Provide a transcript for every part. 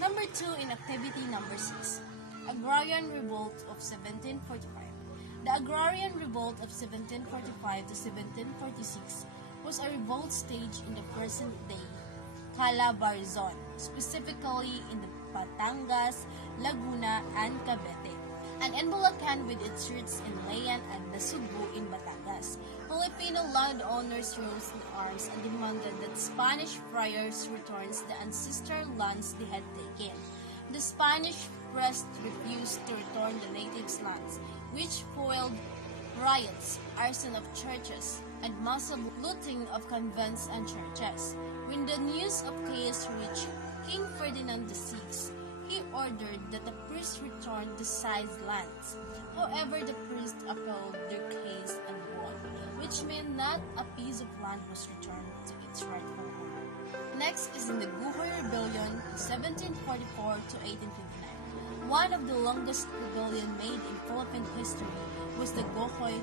Number 2 in activity number 6, Agrarian Revolt of 1745. The Agrarian Revolt of 1745 to 1746 was a revolt staged in the present-day Calabarzon, specifically in the Batangas, Laguna, and Cavite, and in Bulacan with its roots in Layan and Nasugbu in Batangas. Filipino landowners rose in arms and demanded that Spanish friars return the ancestral lands they had taken. The Spanish press refused to return the natives' lands, which fueled riots, arson of churches, and massive looting of convents and churches. When the news of chaos reached King Ferdinand VI, he ordered that the priests return the seized lands. However, the priests upheld their case and won, which meant not a piece of land was returned to its rightful owner. Next is in the Guhoy Rebellion, 1744 to 1859. One of the longest rebellion made in Philippine history was the Guhoy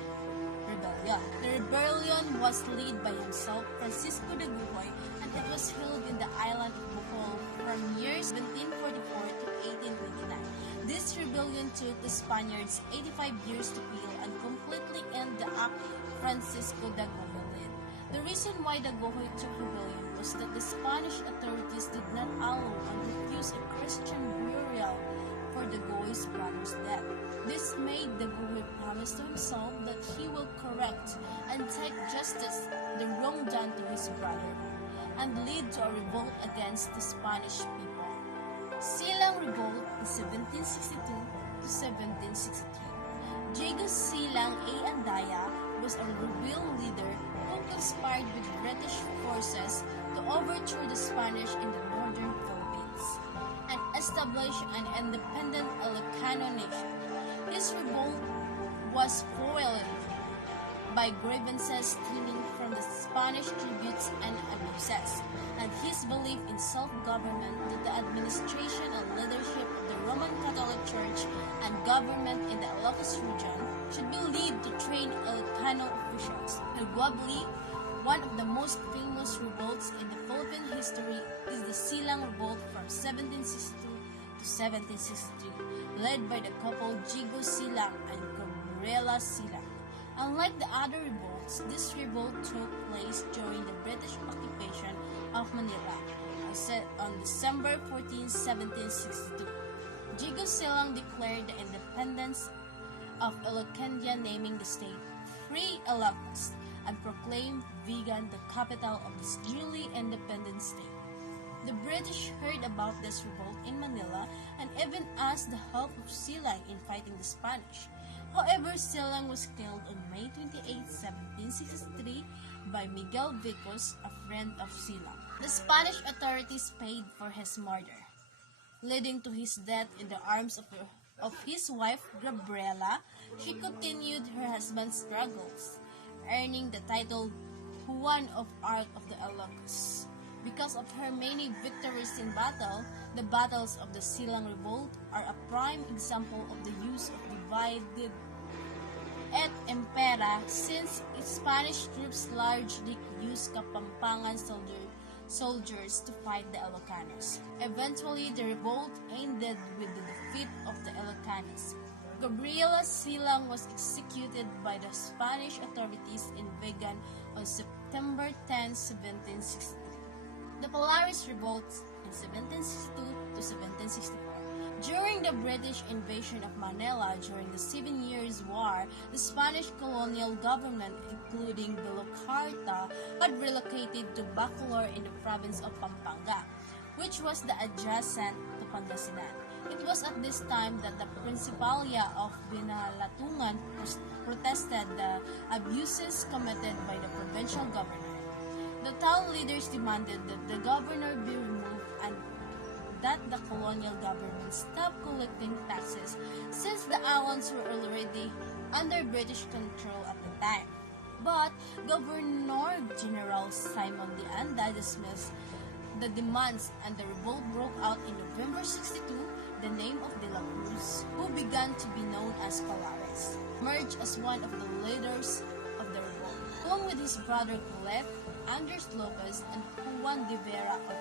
Rebellion. The rebellion was led by himself, Francisco de Guhoy, and it was held in the island of Bohol from years 1744 to 1829. This rebellion took the Spaniards 85 years to quell and completely end the act Francisco de Guhoy led. The reason why the Guhoy took rebellion was that the Spanish authorities did not allow and refuse a Christian burial for the Guhoy's brother's death. This made the Guhoy promise to himself that he will correct and take justice the wrong done to his brother, and lead to a revolt against the Spanish people. Silang Revolt in 1762 to 1763. Diego Silang A. Andaya was a rebel leader who conspired with British forces to overthrow the Spanish in the northern Philippines and establish an independent Ilocano nation. His revolt was foiled by grievances stemming from the Spanish tributes and abuses, and his belief in self-government that the administration and leadership of the Roman Catholic Church and government in the Ilocos region should be led to train Ilocano officials. Arguably, one of the most famous revolts in the Philippine history is the Silang Revolt from 1762 to 1763, led by the couple Diego Silang and Gabriela Silang. Unlike the other revolts, this revolt took place during the British occupation of Manila on December 14, 1762. Diego Silang declared the independence of Ilocandia, naming the state Free Ilocos, and proclaimed Vigan the capital of this newly independent state. The British heard about this revolt in Manila and even asked the help of Silang in fighting the Spanish. However, Silang was killed on May 28, 1763 by Miguel Vicos, a friend of Silang. The Spanish authorities paid for his murder, leading to his death in the arms of his wife, Gabriela. She continued her husband's struggles, earning the title Juan of Arc of the Ilocos. Because of her many victories in battle, the battles of the Silang Revolt are a prime example of the use of divided et impera, since Spanish troops largely used Kapampangan soldiers to fight the Ilocanos. Eventually, the revolt ended with the defeat of the Ilocanos. Gabriela Silang was executed by the Spanish authorities in Vigan on September 10, 1763. The Polaris Revolt in 1762 to 1764. During the British invasion of Manila during the 7 Years' War, the Spanish colonial government, including Villacarta, had relocated to Bacolor in the province of Pampanga, which was the adjacent to Pangasinan. It was at this time that the Principalia of Binalatungan protested the abuses committed by the provincial governor. The town leaders demanded that the governor be removed and that the colonial government stop collecting taxes, since the islands were already under British control at the time. But Governor General Simon de Anda dismissed the demands, and the revolt broke out in November 62. The name of De La Cruz, who began to be known as Polaris, emerged as one of the leaders of the revolt, along with his brother Colette, Andres Lopez, and Juan de Vera of